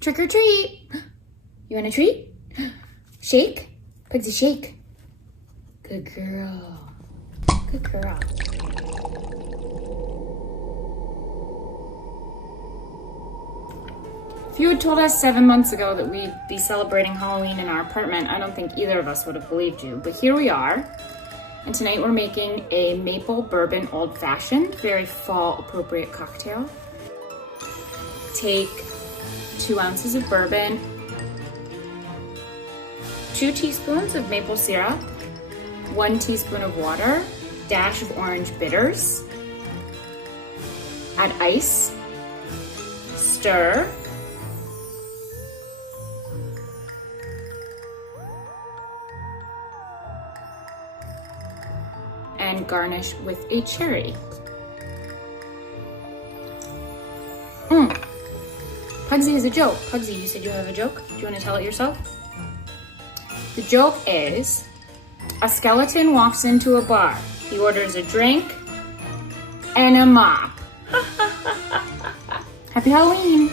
Trick or treat. You want a treat? Shake? Pugsy, shake. Good girl. Good girl. If you had told us 7 months ago that we'd be celebrating Halloween in our apartment, I don't think either of us would have believed you. But here we are. And tonight we're making a maple bourbon old fashioned, very fall appropriate cocktail. Take 2 ounces of bourbon, 2 teaspoons of maple syrup, 1 teaspoon of water, dash of orange bitters, add ice, stir, and garnish with a cherry. Pugsy is a joke. Pugsy, you said you have a joke? Do you want to tell it yourself? The joke is, a skeleton walks into a bar. He orders a drink and a mop. Happy Halloween!